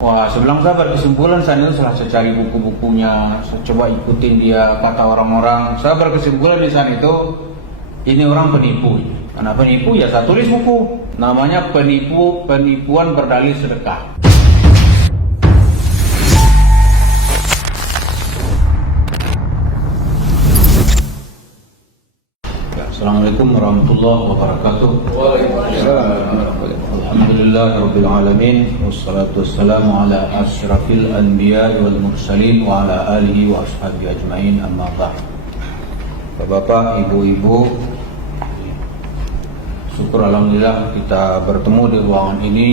Wah, sebelum saya berkesimpulan, saya itu setelah saya cari buku-bukunya, saya coba ikutin dia kata orang-orang, saya berkesimpulan di sana itu ini orang penipu. Karena penipu ya saya tulis buku, namanya penipuan berdalih sedekah. Assalamualaikum warahmatullahi wabarakatuh. Alhamdulillahirabbil alamin wassalatu wassalamu ala asyrafil anbiya'i wal mursalin wa ala alihi wa ashabihi ajmain, amma ba'd. Bapak, Ibu-ibu, syukur alhamdulillah kita bertemu di ruangan ini.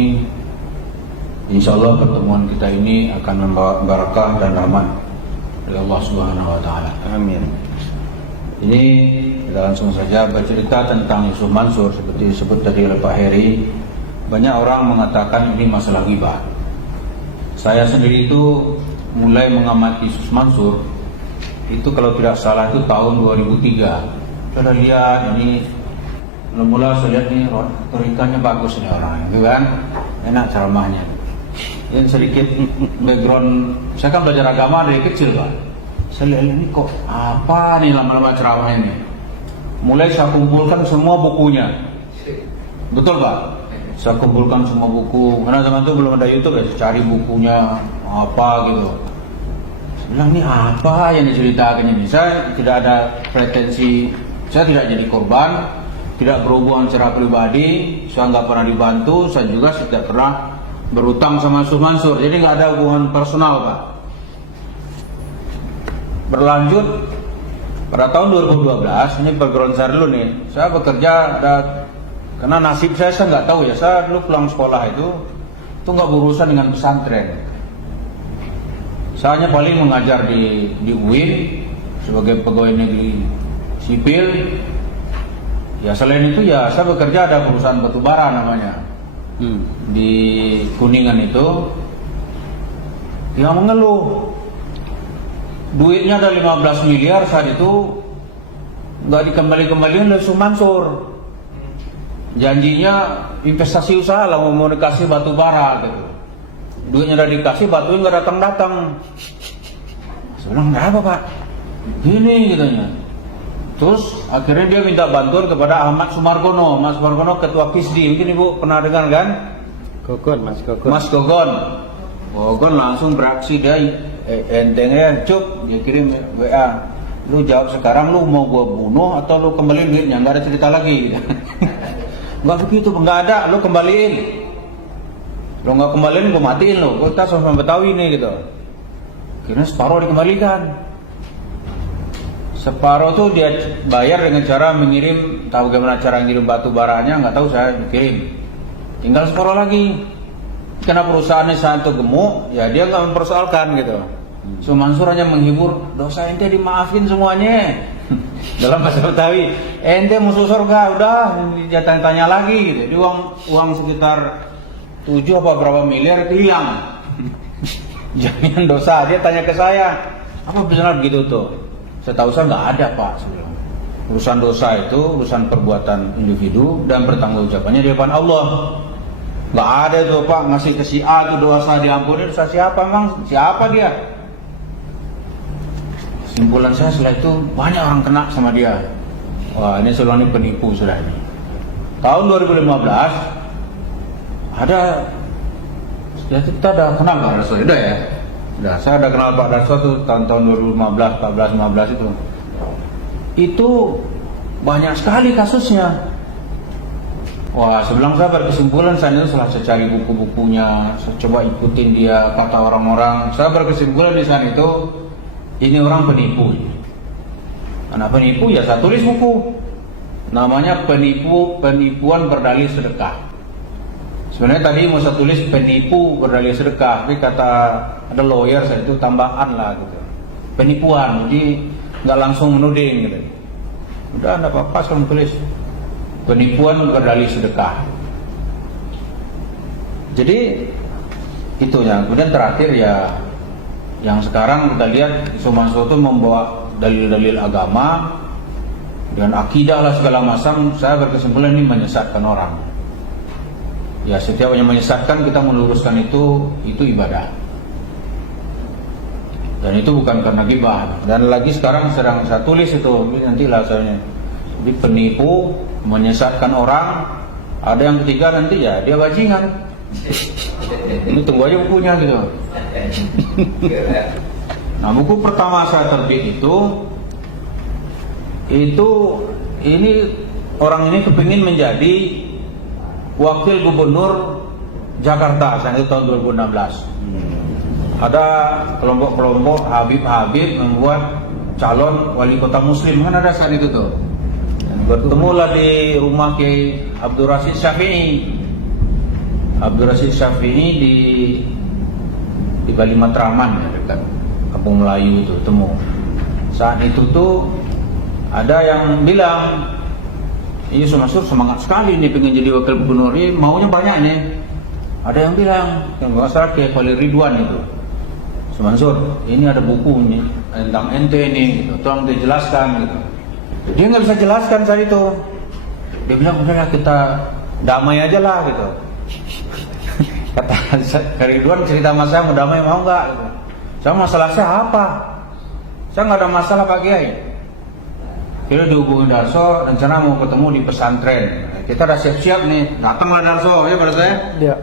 Insyaallah pertemuan kita ini akan membawa barakah dan rahmat dari Allah Subhanahu wa taala. Amin. Ini langsung saja bercerita tentang Yusuf Mansur. Seperti disebut tadi oleh Pak Heri, banyak orang mengatakan ini masalah ghibah. Saya sendiri itu mulai mengamati Yusuf Mansur itu kalau tidak salah itu tahun 2003. Sudah lihat ini, mula saya lihat ini retorikanya bagus nih orang, gitu kan? Enak ceramahnya. Yang sedikit background, saya kan belajar agama dari kecil, Pak. Saya lihat ini kok apa nih lama-lama ceramah ini. Mulai saya kumpulkan semua bukunya. Betul Pak? Saya kumpulkan semua buku. Karena zaman itu belum ada YouTube ya, saya cari bukunya apa gitu. Saya bilang ini apa yang diceritakan ini. Saya tidak ada pretensi, saya tidak jadi korban, tidak berhubungan secara pribadi, saya nggak pernah dibantu, saya juga tidak pernah berutang sama Yusuf Mansur. Jadi nggak ada hubungan personal Pak. Berlanjut pada tahun 2012, ini background saya dulu nih. Saya bekerja karena nasib saya nggak tahu ya. Saya dulu pulang sekolah itu nggak berurusan dengan pesantren. Saya hanya paling mengajar di UIN sebagai pegawai negeri sipil. Ya selain itu ya saya bekerja ada perusahaan batubara namanya di Kuningan itu. Dia mengeluh. Duitnya ada 15 miliar saat itu nggak dikembali-kembaliin oleh Yusuf Mansur. Janjinya investasi usaha lah, mau dikasih batu bara gitu. Duitnya udah dikasih, batunya nggak datang-datang. Saya bilang, apa Pak? Gini katanya. Terus akhirnya dia minta bantuan kepada Ahmad Sumargono. Mas Sumargono ketua KISDI, mungkin Ibu pernah dengar kan? Mas Gogon. Mas Gogon. Gogon langsung beraksi, dia entengnya cup, dia kirim WA, lu jawab sekarang, lu mau gua bunuh atau lu kembaliin duitnya, nggak ada cerita lagi. Nggak begitu, nggak ada, lu kembaliin. Lu nggak kembaliin, gua matiin lu. Kita sama Betawi nih gitu. Akhirnya separuh dikembalikan. Separuh tuh dia bayar dengan cara mengirim, tahu bagaimana cara ngirim batu baranya, nggak tahu, saya kirim. Tinggal separuh lagi. Karena perusahaannya saat itu gemuk, ya dia nggak mempersoalkan gitu. So Mansur hanya menghibur, dosa ente dimaafin semuanya. Dalam bahasa Betawi, ente musuh surga, udah dia tanya lagi gitu. Jadi uang sekitar 7 apa berapa miliar itu hilang. Jaminan dosa, dia tanya ke saya, apa benar gitu tuh? Saya tahu saya nggak ada Pak. Urusan dosa itu urusan perbuatan individu dan pertanggungjawabannya di depan Allah. Nggak ada tuh Pak ngasih ke si A tuh dosa diampuni, dosa siapa emang? Siapa dia? Kesimpulan saya setelah itu banyak orang kena sama dia. Wah ini sebenarnya penipu sudah ini. Tahun 2015 ada, ya kita udah kenal Pak Darso, udah ya. Udah, saya udah kenal Pak Darso tuh tahun 2015, 14, 15 itu. Itu banyak sekali kasusnya. Wah, sebelum saya berkesimpulan, saya itu setelah saya cari buku-bukunya, saya coba ikutin dia kata orang-orang, saya berkesimpulan di sana itu ini orang penipu. Karena penipu ya saya tulis buku, namanya penipuan berdalih sedekah. Sebenarnya tadi mau saya tulis penipu berdalih sedekah, tapi kata ada lawyer saya itu tambahan lah gitu. Penipuan, jadi nggak langsung menuding gitu. Udah nggak apa-apa, saya tulis penipuan berdalih sedekah. Jadi itunya. Kemudian terakhir ya, yang sekarang kita lihat Yusuf Mansur itu membawa dalil-dalil agama dan akidah lah segala macam. Saya berkesimpulan ini menyesatkan orang. Ya setiap yang menyesatkan kita meluruskan itu ibadah. Dan itu bukan karena gibah. Dan lagi sekarang sedang saya tulis itu, nantilah soalnya. Jadi penipu menyesatkan orang, ada yang ketiga nanti ya dia bajingan. Ini tunggu aja bukunya gitu. Nah, buku pertama saya terbit itu ini orang ini kepingin menjadi wakil gubernur Jakarta saat itu tahun 2016. Ada kelompok-kelompok Habib-Habib membuat calon wali kota muslim, kan ada saat itu tuh. Bertemulah di rumah Kiai Abdul Rashid Syafi'i. Abdul Rashid Syafi'i di Bali Matraman ya, dekat Kampung Melayu itu temu. Saat itu tuh ada yang bilang, iya Mansur semangat sekali nih pengen jadi wakil gubernur, ini maunya banyak nih. Ada yang bilang, yang masalah kayak Khalil Ridwan itu, Mansur, ini ada buku nih tentang ente nih, gitu. Tolong dijelaskan gitu. Dia nggak bisa jelaskan saat itu. Dia bilang udah kita damai aja lah gitu. Kata Khalil Ridwan, cerita sama saya mau damai mau nggak? Gitu. Saya masalah saya apa? Saya nggak ada masalah Pak Kiai. Kita dihubungi Darso, rencana mau ketemu di pesantren. Kita udah siap-siap nih, datanglah Darso ya pada saya. Iya.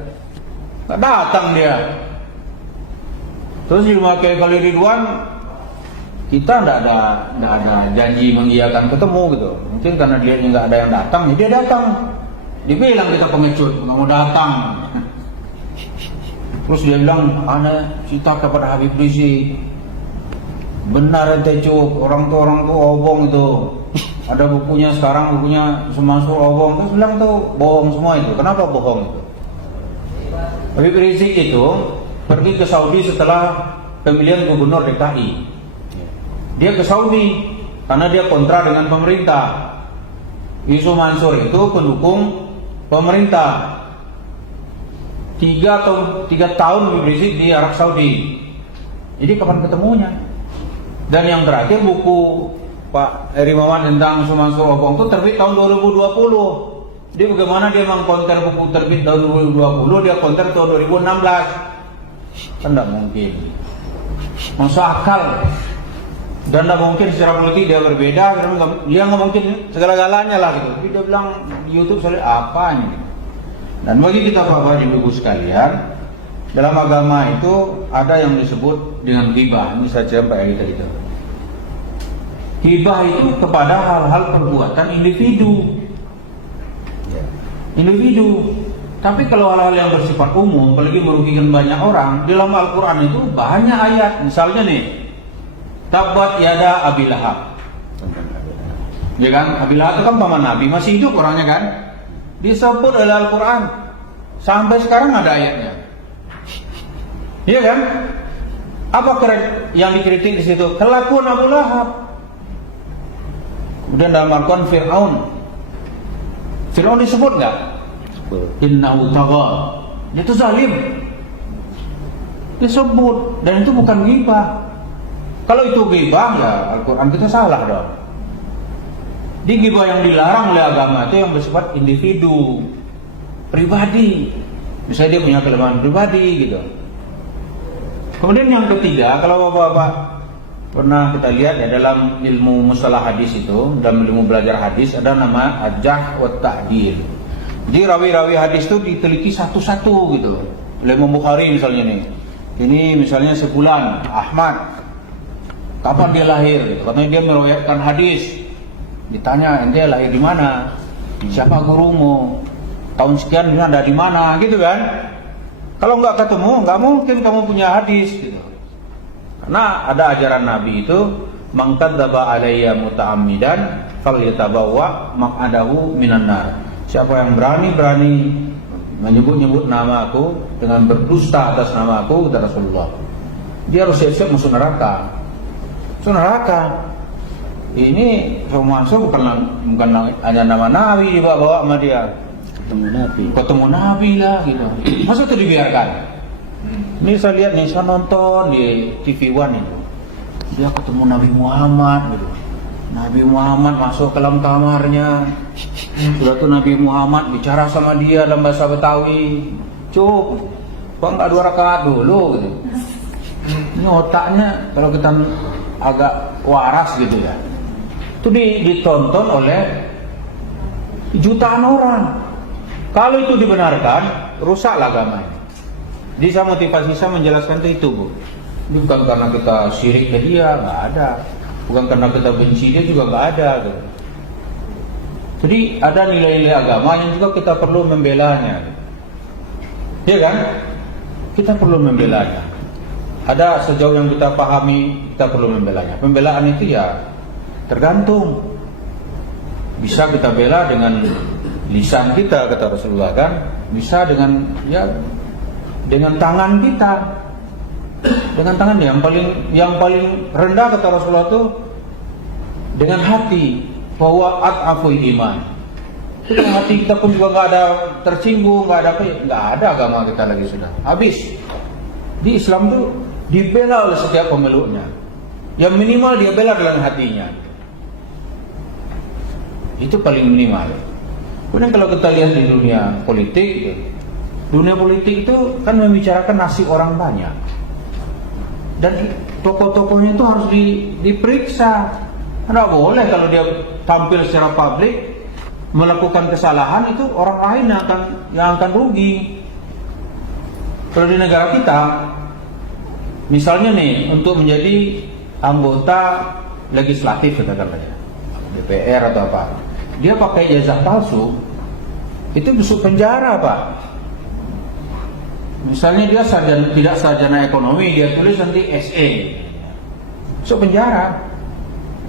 Nggak datang dia. Terus di rumah Kiai Khalil Ridwan kita nggak ada janji mengiyakan ketemu gitu. Mungkin karena dia nggak ada yang datang, jadi dia datang. Dibilang kita pengecut, nggak mau datang. Terus dia bilang, ana cerita kepada Habib Rizik. Benar ente cuk, orang tuh obong itu. Ada bukunya sekarang, bukunya Mansur obong. Terus bilang tuh bohong semua itu. Kenapa bohong itu? Habib Rizik itu pergi ke Saudi setelah pemilihan gubernur DKI. Dia ke Saudi karena dia kontra dengan pemerintah. Yusuf Mansur itu pendukung pemerintah. 3 tahun Habib Rizik di Arab Saudi. Jadi kapan ketemunya? Dan yang terakhir buku Pak Eri Mawan tentang Yusuf Mansur obong itu terbit tahun 2020. Jadi bagaimana dia mengkonter buku terbit tahun 2020, dia konter tahun 2016. Kan tidak mungkin. Masuk akal. Dan tidak mungkin secara politik dia berbeda. Dia nggak mungkin segala-galanya lah gitu. Tapi dia bilang di YouTube saya apa ini. Dan bagi kita bapak ibu sekalian, dalam agama itu ada yang disebut dengan ghibah. Ini saya cerita Pak Eri tadi itu. Ghibah itu kepada hal-hal perbuatan individu. Tapi kalau hal-hal yang bersifat umum, apalagi merugikan banyak orang, dalam Al-Quran itu banyak ayat. Misalnya nih, Tabbat yada Abi Lahab. Ya kan? Abi Lahab itu kan paman Nabi, masih hidup orangnya kan? Disebut oleh Al-Quran. Sampai sekarang ada ayatnya. Iya kan? Apa yang dikritik di situ? Kelakuan Abu Lahab. Kemudian dalam Al-Quran Fir'aun disebut nggak? Innahu tagha. Dia itu zalim. Disebut, dan itu bukan ghibah. Kalau itu ghibah ya Al-Quran kita salah dong. Di ghibah yang dilarang oleh agama itu yang bersifat individu, pribadi. Misalnya dia punya kelemahan pribadi gitu. Kemudian yang ketiga, kalau bapak-bapak pernah kita lihat ya dalam ilmu mustalah hadis itu, dalam ilmu belajar hadis ada nama al-jarh wa ta'dil. Jadi rawi-rawi hadis itu diteliti satu-satu gitu. Oleh Imam Bukhari misalnya nih. Ini misalnya sebulan Ahmad, kapan dia lahir? Gitu. Katanya dia meriwayatkan hadis. Ditanya, ente lahir di mana? Siapa gurumu? Tahun sekian dia ada di mana? Gitu kan? Kalau nggak ketemu, nggak mungkin kamu punya hadis. Gitu. Karena ada ajaran Nabi itu, man kadzdzaba alayya muta'ammidan falyatabawwa maq'adahu minan nar. Siapa yang berani menyebut-nyebut nama aku dengan berdusta atas nama aku, kata Rasulullah, dia harus siap-siap masuk neraka. Masuk neraka. Ini masuk bukan hanya nama Nabi dibawa sama dia. Ketemu Nabi lah gitu. Masa itu dibiarkan? Ini saya lihat nih, saya nonton di TV One itu. Dia ketemu Nabi Muhammad gitu. Nabi Muhammad masuk ke dalam kamarnya. Sudah tuh Nabi Muhammad bicara sama dia dalam bahasa Betawi. Cuk, kok nggak 2 rakaat dulu gitu. Ini otaknya kalau kita agak waras gitu ya. Itu ditonton oleh jutaan orang. Kalau itu dibenarkan, rusaklah agama ini. Jadi saya motivasi saya menjelaskan itu, Bu. Ini bukan karena kita syirik ke dia, nggak ada. Bukan karena kita benci dia juga nggak ada. Gitu. Jadi ada nilai-nilai agama yang juga kita perlu membelanya. Iya kan? Kita perlu membelanya. Ada sejauh yang kita pahami, kita perlu membelanya. Pembelaan itu ya tergantung. Bisa kita bela dengan lisan kita, kata Rasulullah kan? Bisa dengan dengan tangan kita. Dengan tangan yang paling rendah kata Rasulullah itu dengan hati. Bahwa at'aful iman. Itu hati kita pun juga nggak ada tersinggung, nggak ada agama kita lagi sudah habis. Di Islam tuh dibela oleh setiap pemeluknya. Yang minimal dia bela dengan hatinya. Itu paling minimal. Kemudian kalau kita lihat di dunia politik itu kan membicarakan nasib orang banyak. Dan tokoh-tokohnya itu harus diperiksa. Tidak boleh kalau dia tampil secara publik melakukan kesalahan, itu orang lain yang akan rugi. Kalau di negara kita, misalnya nih untuk menjadi anggota legislatif katakanlah ya, DPR atau apa, dia pakai ijazah palsu, itu masuk penjara Pak. Misalnya dia tidak sarjana ekonomi, dia tulis nanti SE, masuk penjara.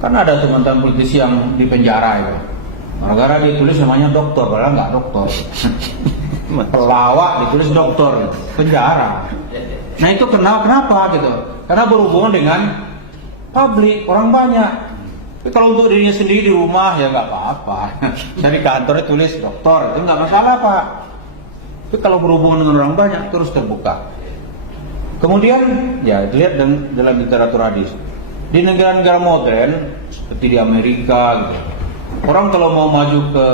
Kan ada teman-teman politisi yang di penjara itu, gara-gara dia tulis namanya doktor, padahal nggak doktor. Pelawak ditulis doktor, penjara. Nah itu kenapa gitu? Karena berhubungan dengan publik, orang banyak. Tapi kalau untuk dirinya sendiri di rumah ya nggak apa-apa. Jadi kantornya tulis doktor, itu nggak masalah Pak. Tapi kalau berhubungan dengan orang banyak terus terbuka. Kemudian ya dilihat dalam literatur hadis. Di negara-negara modern seperti di Amerika gitu, orang kalau mau maju ke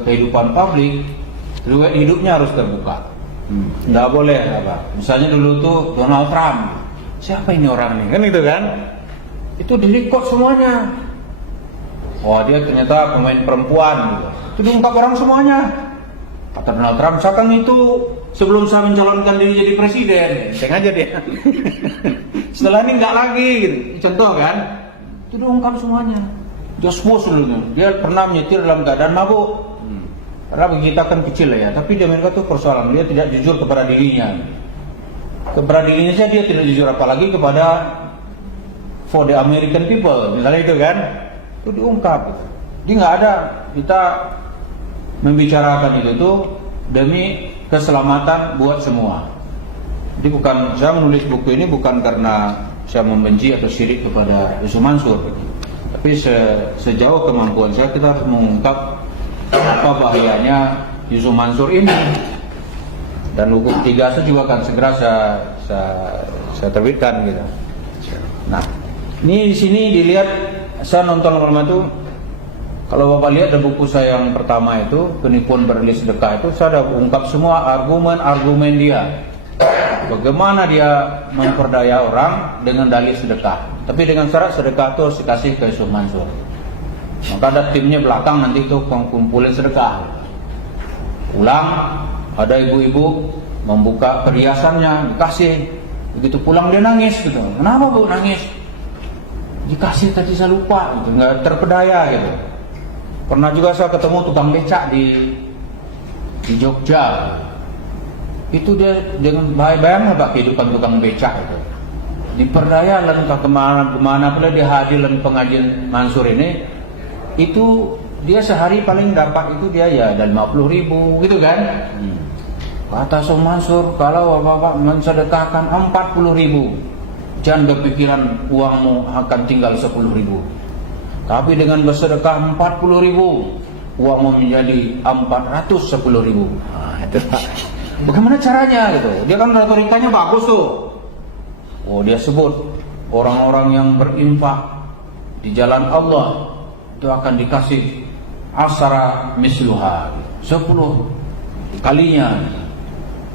kehidupan publik, hidupnya harus terbuka. Nggak boleh apa. Misalnya dulu tuh Donald Trump, siapa ini orang nih? Kan itu kan? Itu direkod semuanya. Oh dia ternyata pemain perempuan gitu. Itu diungkap orang semuanya. Kata Donald Trump, sekarang itu sebelum saya mencalonkan diri jadi presiden, sengaja dia. Setelah ini nggak lagi, gitu. Contoh kan, itu diungkap semuanya. George Bush dulu, dia pernah menyetir dalam keadaan mabuk. Karena kita kan kecil ya, tapi di Amerika itu persoalan dia tidak jujur kepada dirinya. Kepada dirinya saja dia tidak jujur, apalagi kepada for the American people, misalnya itu kan, itu diungkap. Jadi nggak ada kita membicarakan itu tuh demi keselamatan buat semua. Jadi bukan saya menulis buku ini bukan karena saya membenci atau syirik kepada Yusuf Mansur, tapi sejauh kemampuan saya kita harus mengungkap apa bahayanya Yusuf Mansur ini. Dan buku 3 saya juga akan segera saya terbitkan gitu. Nah, ini di sini dilihat saya nonton lama-lama itu. Kalau Bapak lihat di buku saya yang pertama itu, Penipuan Berlin Sedekah itu, saya sudah ungkap semua argumen-argumen dia. Bagaimana dia memperdaya orang dengan dalih sedekah. Tapi dengan syarat sedekah itu harus dikasih ke Yusuf Mansur. Maka ada timnya belakang nanti itu kumpulin sedekah. Pulang, ada ibu-ibu membuka perhiasannya, dikasih. Begitu pulang dia nangis gitu. Kenapa Bu nangis? Dikasih tadi saya lupa, gitu. Nggak terpedaya gitu. Pernah juga saya ketemu tukang becak di Jogja. Itu dia dengan bayang Pak kehidupan tukang becak itu. Diperdaya dan kemana pula dia hadir dalam pengajian Mansur ini, itu dia sehari paling dapat itu dia ya ada 50.000 gitu kan. Kata Yusuf Mansur, kalau Bapak mensedekahkan 40.000, jangan berpikiran uangmu akan tinggal 10.000. Tapi dengan bersedekah 40.000, uangmu menjadi 410.000. Nah, itu bagaimana caranya gitu? Dia kan retorikanya bagus tuh. Oh dia sebut orang-orang yang berinfak di jalan Allah itu akan dikasih asara misluha, 10 kalinya.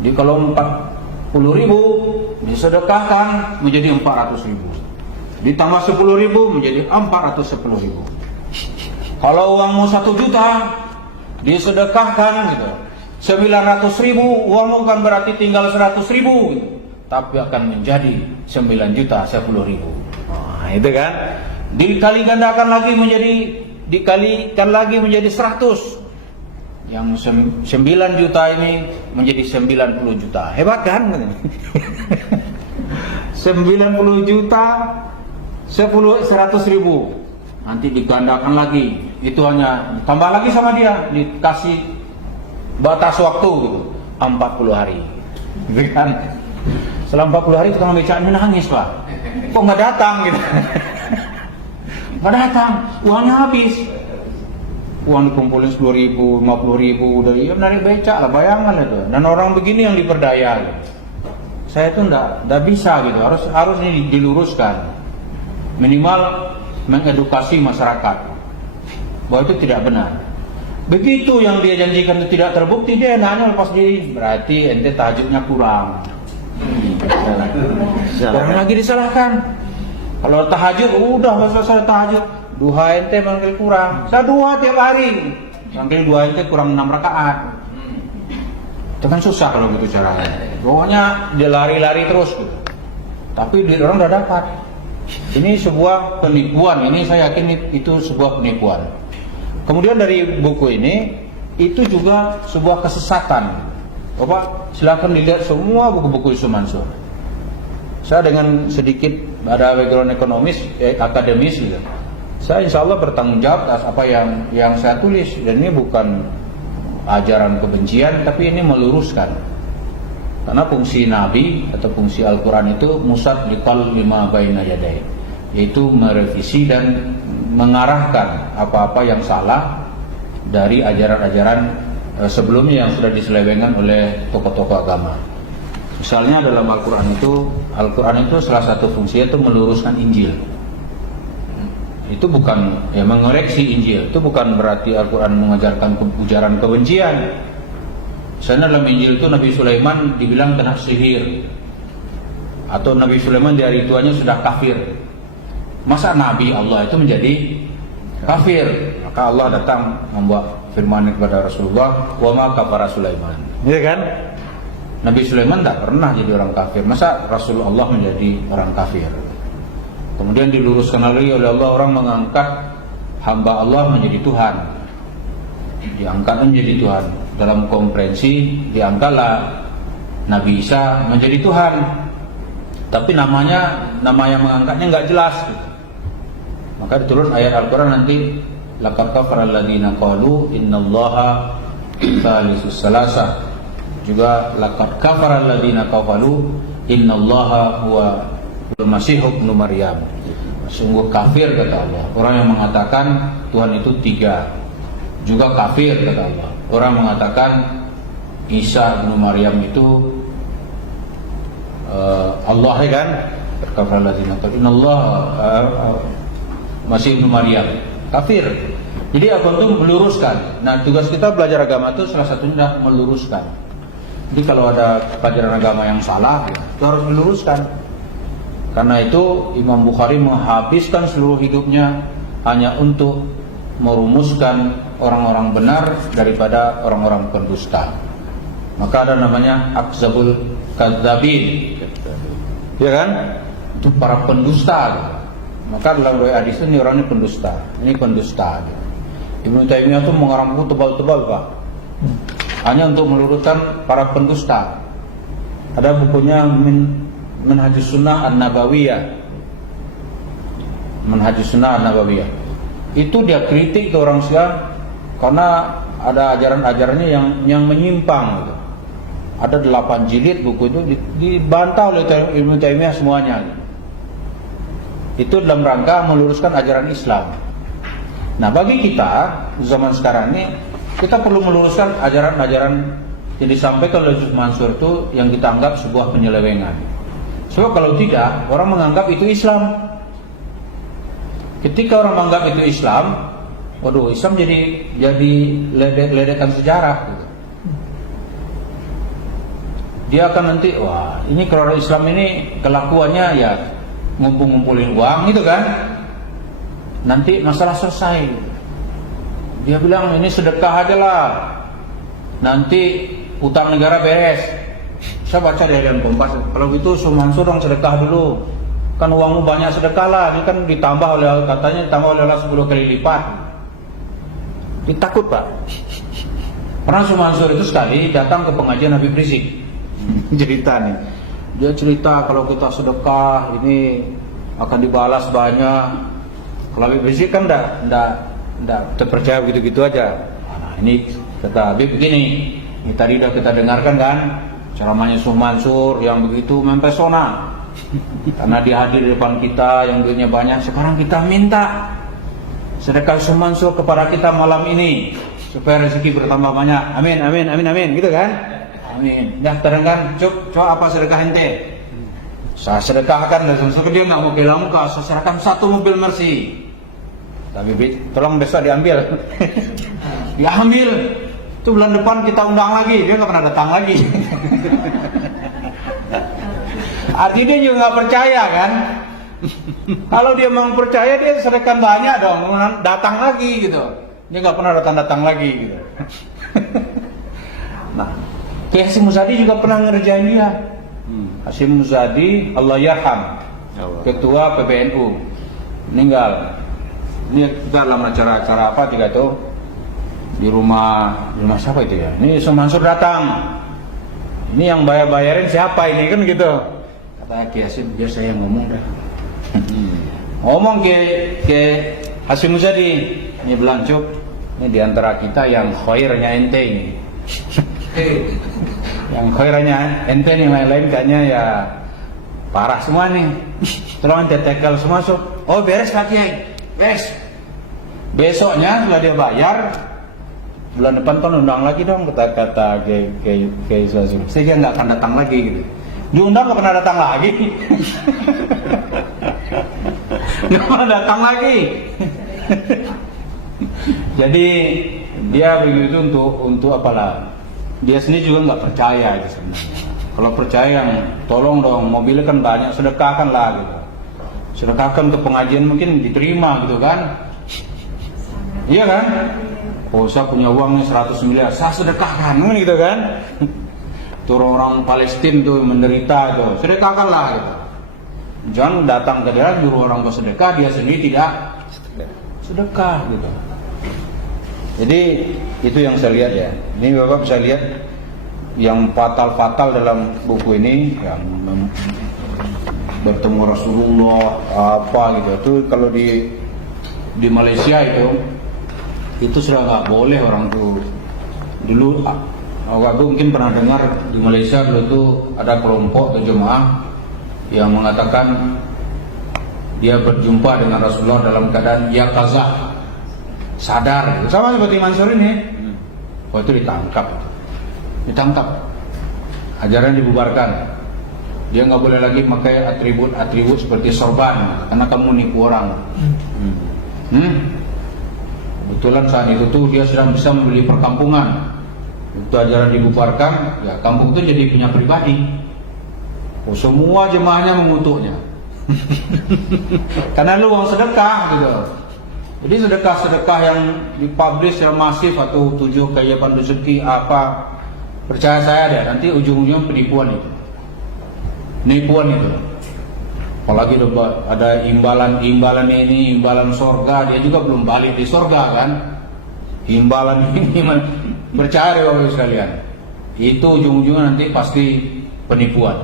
Jadi kalau 40.000 disedekahkan menjadi 400.000, ditambah 10.000 menjadi 410.000. Kalau uangmu 1 juta disedekahkan gitu, 900.000, uangmu kan berarti tinggal 100.000 gitu, tapi akan menjadi 9.010.000. Nah, itu kan dikalikan lagi menjadi 100. Yang 9 juta ini menjadi 90 juta. Hebat kan? 90 juta 100.000. Nanti digandakan lagi. Itu hanya tambah lagi sama dia, dikasih batas waktu gitu, 40 hari. Gitu kan? Selama 40 hari tukang becak ini nangis, Pak. Kok nggak datang gitu? Nggak datang, uangnya habis. Uang dikumpulin 10.000, 50.000 dari becak lah, bayangan itu. Dan orang begini yang diperdaya. Gitu. Saya itu nggak bisa gitu, harus ini diluruskan. Minimal mengedukasi masyarakat bahwa itu tidak benar. Begitu yang dia janjikan itu tidak terbukti, dia enaknya lepas diri. Berarti ente tahajudnya kurang. Jangan lagi disalahkan. Kalau tahajud udah selesai tahajud, duha ente manggil kurang. Saya duha tiap hari, manggil duha ente kurang 6 rakaat. Itu kan susah kalau gitu caranya. Pokoknya dia lari-lari terus gitu. Tapi orang udah dapat. Ini sebuah penipuan. Ini saya yakin itu sebuah penipuan. Kemudian dari buku ini, itu juga sebuah kesesatan. Bapak silakan dilihat semua buku-buku Yusuf Mansur. Saya dengan sedikit ada background ekonomis, akademis gitu. Saya insya Allah bertanggung jawab atas apa yang saya tulis. Dan ini bukan ajaran kebencian, tapi ini meluruskan. Karena fungsi Nabi atau fungsi Al-Quran itu musaddiqal lima baina yadayhi, yaitu merevisi dan mengarahkan apa-apa yang salah dari ajaran-ajaran sebelumnya yang sudah diselewengkan oleh tokoh-tokoh agama. Misalnya dalam Al-Quran itu salah satu fungsinya itu meluruskan Injil. Itu bukan mengoreksi Injil. Itu bukan berarti Al-Quran mengajarkan ujaran kebencian. Misalnya dalam Injil itu Nabi Sulaiman dibilang kena sihir, atau Nabi Sulaiman di hari tuanya sudah kafir. Masa Nabi Allah itu menjadi kafir? Maka Allah datang membuat firman kepada Rasulullah, wa ma kafara Sulaiman. Iya kan? Nabi Sulaiman tak pernah jadi orang kafir. Masa Rasulullah menjadi orang kafir? Kemudian diluruskan lagi oleh Allah, orang mengangkat hamba Allah menjadi Tuhan. Diangkat menjadi Tuhan. Dalam komprensi diangkatlah Nabi Isa menjadi Tuhan. Tapi nama yang mengangkatnya nggak jelas. Maka diturun ayat Al-Quran nanti, laqad kafara alladziina qalu innallaha tsalitsus salasah. Juga laqad kafara alladziina qalu innallaha huwal masih ibnu Maryam. Sungguh kafir kata Allah orang yang mengatakan Tuhan itu 3. Juga kafir kata Allah orang mengatakan Isa ibnu Maryam itu Allah, ya kan? Kafir alladzina qalu innallaha masih ibnu Maryam, kafir. Jadi apa itu meluruskan. Nah, tugas kita belajar agama itu salah satunya meluruskan. Jadi kalau ada pelajaran agama yang salah, itu harus diluruskan. Karena itu Imam Bukhari menghabiskan seluruh hidupnya hanya untuk merumuskan orang-orang benar daripada orang-orang pendusta. Maka ada namanya akzabul kadzabin, ya kan? Itu para pendusta. Maka dalam riwayat hadis ini orang ini pendusta. Ini pendusta. Ibnu Taimiyah itu mengarang buku tebal-tebal, Pak. Hanya untuk meluruskan para pendusta. Ada bukunya Manhajus Sunnah An-Nabawiyah. Manhajus Sunnah An-Nabawiyah. Itu dia kritik ke orang Syiah karena ada ajaran-ajarannya yang menyimpang gitu. Ada 8 jilid buku itu dibantah oleh Ibnu Taimiyah semuanya. Itu dalam rangka meluruskan ajaran Islam. Nah, bagi kita zaman sekarang ini, kita perlu meluruskan ajaran-ajaran yang disampaikan oleh Yusuf Mansur itu yang kita anggap sebuah penyelewengan. Sebab kalau tidak, orang menganggap itu Islam. Ketika orang menganggap itu Islam, waduh, Islam jadi ledekan sejarah gitu. Dia akan nanti, wah ini kalau Islam ini kelakuannya ya ngumpulin uang gitu kan, nanti masalah selesai. Dia bilang ini sedekah aja lah, nanti utang negara beres. Saya baca di harian Kompas, kalau gitu Mansur dong sedekah dulu, kan uangmu banyak, sedekah lah. Ini kan katanya ditambah oleh Allah 10 kali lipat. Ditakut Pak. Pernah Mansur itu sekali datang ke pengajian Habib Rizik. Cerita nih, dia cerita kalau kita sedekah ini akan dibalas banyak. Kalau Habib Rizik kan enggak terpercaya begitu-gitu aja. Nah, ini kata Habib begini, ini tadi udah kita dengarkan kan ceramahnya Mansur yang begitu mempesona. Karena dia hadir di depan kita yang duitnya banyak, sekarang kita minta sedekah Mansur kepada kita malam ini supaya rezeki bertambah banyak. Amin, amin, amin, amin, gitu kan? Amin. Dah terangkan, coba apa sedekah ente? Saya sedekahkan, dan dia nggak mau kehilangan muka. Saya serahkan 1 mobil Mercy. Tapi tolong besok diambil. Diambil. Itu bulan depan kita undang lagi. Dia nggak pernah datang lagi. Artinya dia juga nggak percaya kan? Kalau dia memang percaya, dia sedekahkan banyak dong, datang lagi gitu. Dia nggak pernah datang lagi gitu. Nah, Kiai Hasyim Muzadi juga pernah ngerjain dia. Hasyim Muzadi, Allah yarham, ketua PBNU, meninggal. Ini kita dalam acara apa tiga itu di rumah siapa itu ya? Ini Mansur datang. Ini yang bayarin siapa ini kan gitu? Kata Kiai Hasyim, biar saya ngomong dah. Ngomong ke Hasyim Muzadi, ini bilang Cuk, ini diantara kita yang khairnya ente ini. Yang khairnya ente nih, lain-lain kayaknya ya parah semua nih. Tolong tetekel semua. Oh beres Pak Kiai, beres. Besoknya setelah dia bayar, bulan depan kan undang lagi dong, kata Kiai Hasyim. Saya nggak akan datang lagi gitu. Diundang nggak pernah datang lagi. Nggak pernah datang lagi. Jadi dia begitu untuk apalah. Dia sendiri juga nggak percaya gitu sebenarnya. Kalau percaya yang tolong dong, mobilnya kan banyak, sedekahkan lah gitu. Sedekahkan ke pengajian mungkin diterima gitu kan. Iya kan? Oh saya punya uangnya 100 miliar, saya sedekahkan gitu kan. Tuh orang Palestina tuh menderita tuh, sedekahkan lah gitu. Jangan datang ke dia nyuruh orang bersedekah, dia sendiri tidak sedekah gitu. Jadi itu yang saya lihat ya. Ini Bapak bisa lihat yang fatal dalam buku ini, yang bertemu Rasulullah apa gitu. Itu kalau di Malaysia itu sudah nggak boleh orang tuh. Dulu Bapak mungkin pernah dengar di Malaysia dulu itu ada kelompok atau jemaah yang mengatakan dia berjumpa dengan Rasulullah dalam keadaan yaqazah, sadar, sama seperti Mansur ini. Oh itu ditangkap, ajaran dibubarkan. Dia nggak boleh lagi pakai atribut seperti sorban karena kamu nipu orang. Kebetulan saat itu tuh dia sedang bisa membeli perkampungan. Itu ajaran dibubarkan, ya kampung itu jadi punya pribadi. Oh semua jemaahnya mengutuknya. Karena lu uang sedekah gitu. Jadi sedekah yang dipublish yang masif atau 7 keajaiban rezeki apa, percaya saya deh nanti ujung-ujungnya penipuan itu. Apalagi ada imbalan ini, imbalan sorga, dia juga belum balik di sorga kan. Imbalan ini percaya deh Bapak sekalian. Itu ujung-ujungnya nanti pasti penipuan.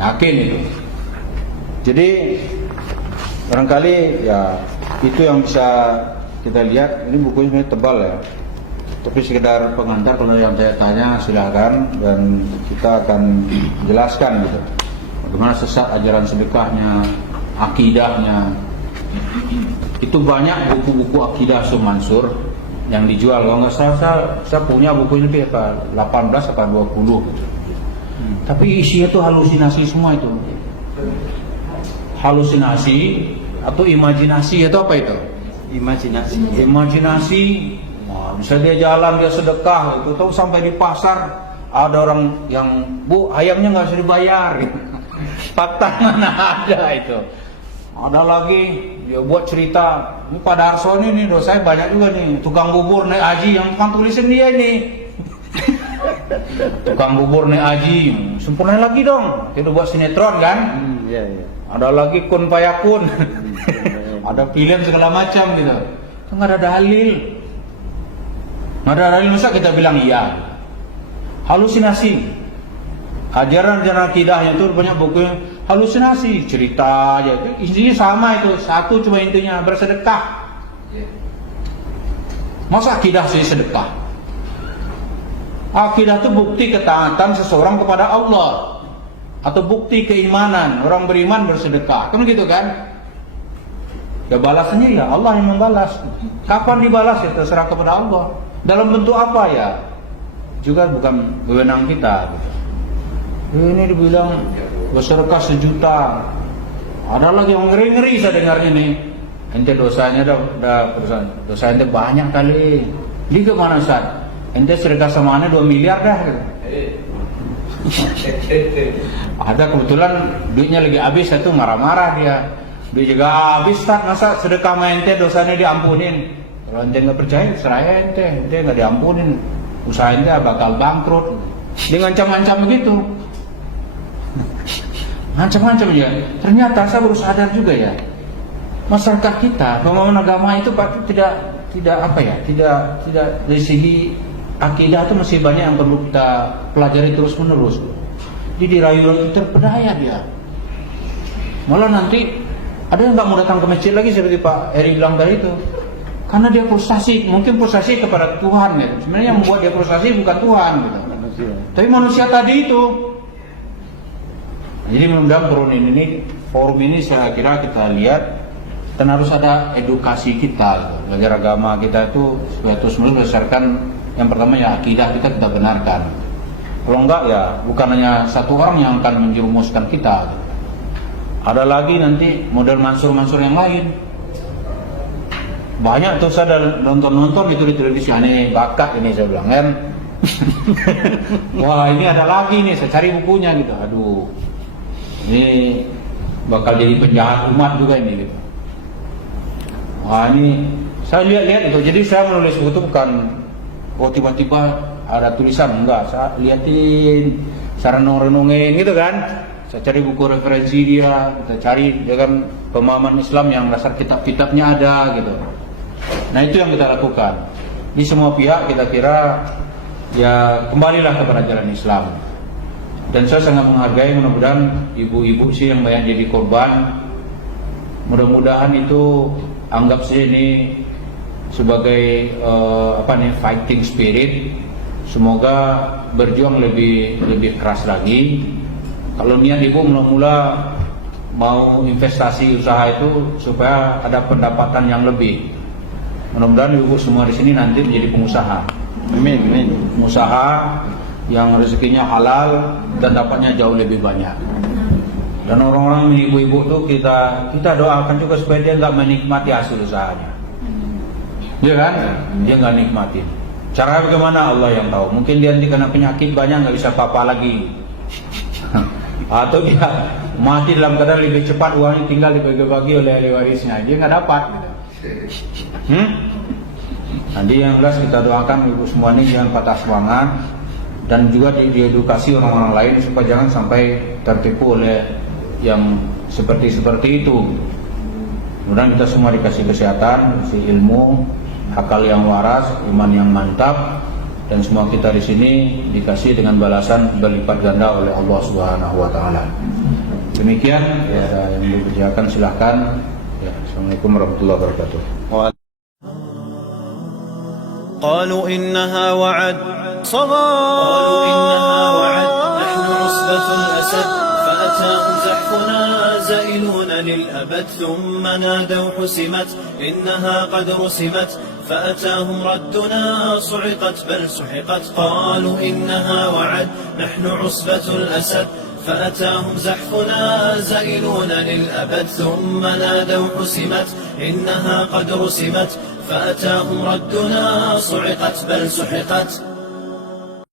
Yakin itu. Jadi barangkali ya itu yang bisa kita lihat. Ini bukunya sebenarnya tebal ya, tapi sekedar pengantar. Kalau yang saya tanya silahkan, dan kita akan jelaskan gitu bagaimana sesat ajaran sedekahnya, akidahnya. Itu banyak buku-buku akidah Mansur yang dijual. Kalau nggak salah saya punya buku ini apa 18 atau 20 gitu. Tapi isinya tuh halusinasi semua itu. Halusinasi atau imajinasi atau apa itu? Imajinasi. Wah, bisa dia jalan, dia sedekah, itu tahu sampai di pasar ada orang yang, "Bu, ayamnya nggak usah dibayar." Fakta mana ada itu. Ada lagi dia buat cerita, ini Pak Darso ini nih dosanya banyak juga nih, tukang bubur naik haji, yang tukang tulisin dia ini. Tukang bubur naik haji, sempurna lagi dong. Dia udah buat sinetron kan? Iya, iya. Ada lagi kun payakun. Ada pilihan segala macam gitu. Itu nggak ada dalil. Nggak ada dalil, masa kita bilang iya. Halusinasi. Ajaran-ajaran akidahnya itu banyak buku halusinasi, cerita aja. Intinya sama itu, satu cuma intinya bersedekah. Masa akidah sih sedekah? Akidah itu bukti ketaatan seseorang kepada Allah, atau bukti keimanan, orang beriman bersedekah, kan gitu kan? Ya balasannya ya Allah yang membalas. Kapan dibalas ya terserah kepada Allah. Dalam bentuk apa ya? Juga bukan wewenang kita. Ini dibilang bersedekah 1 juta. Ada lagi yang ngeri-ngeri saya dengarnya nih. Ente dosanya dosa ente banyak kali. Di kemana Ustaz? Ente sedekah samanya 2 miliar dah. Ada kebetulan duitnya lagi habis, itu marah-marah dia. Duit juga habis, tak masa sedekah sama ente dosanya diampunin. Kalau ente nggak percaya, serah ente nggak diampunin, usaha ente bakal bangkrut. Dia ngancam-ngancam begitu, ngancam-ngancam ya. Ternyata saya baru sadar juga ya, masyarakat kita pemahaman agama itu tidak apa ya, tidak dari segi akidah itu masih banyak yang perlu kita pelajari terus menerus. Jadi dirayu-rayu terpedaya dia. Malah nanti ada yang nggak mau datang ke masjid lagi seperti Pak Eri bilang tadi itu, karena dia frustasi, mungkin frustasi kepada Tuhan ya. Sebenarnya yang membuat dia frustasi bukan Tuhan gitu. Tapi manusia tadi itu. Jadi mudah-mudahan forum ini saya kira kita lihat, dan harus ada edukasi kita gitu. Belajar agama kita itu terus berdasarkan yang pertama ya akidah kita benarkan. Kalau enggak ya bukan hanya satu orang yang akan menjerumuskan kita. Ada lagi nanti model mansur-mansur yang lain. Banyak tuh saya nonton itu di televisi, aneh bakat ini saya bilang kan. Wah ini ada lagi nih, saya cari bukunya gitu. Aduh, ini bakal jadi penjahat umat juga ini gitu. Wah ini saya lihat itu, jadi saya menulis buku itu bukan tiba-tiba ada tulisan, enggak, saya liatin, saya renung-renungin gitu kan. Saya cari buku referensi dia, kita cari dia kan pemahaman Islam yang dasar kitab-kitabnya ada gitu. Nah itu yang kita lakukan. Di semua pihak kita kira ya kembalilah kepada jalan Islam. Dan saya sangat menghargai, mudah-mudahan ibu-ibu sih yang banyak jadi korban, mudah-mudahan itu anggap saja ini sebagai fighting spirit. Semoga berjuang lebih keras lagi. Kalau niat ibu mula-mula mau investasi usaha itu supaya ada pendapatan yang lebih. Mudah-mudahan ibu semua di sini nanti menjadi pengusaha. Amin, amin. Pengusaha yang rezekinya halal dan dapatnya jauh lebih banyak. Dan orang-orang ibu-ibu tuh kita doakan juga supaya dia nggak menikmati hasil usahanya. Dia kan? Dia nggak nikmatin. Cara bagaimana Allah yang tahu. Mungkin dia nanti kena penyakit banyak nggak bisa apa-apa lagi. Atau dia mati dalam keadaan lebih cepat, uangnya tinggal dibagi-bagi oleh ahli warisnya, dia nggak dapat. Jadi yang jelas kita doakan ibu semua ini jangan patah semangat, dan juga diedukasi orang-orang lain supaya jangan sampai tertipu oleh yang seperti itu. Mudah-mudahan kita semua dikasih kesehatan, dikasih ilmu, akal yang waras, iman yang mantap, dan semua kita di sini dikasih dengan balasan berlipat ganda oleh Allah Subhanahu wa taala. Demikian ya, yang dikerjakan silahkan. Ya, Assalamualaikum warahmatullahi wabarakatuh. قالوا إنها وعد قالوا إنها وعد نحن عصبة الأسد فأتاهم زحفنا زائلون للأبد ثم نادوا حسمت إنها قد رسمت فأتاهم ردنا صعقت بل سحقت قالوا إنها وعد نحن عصبة الأسد فأتاهم زحفنا زائلون للأبد ثم نادوا حسمت إنها قد رسمت فأتاهم ردنا صعقت بل سحقت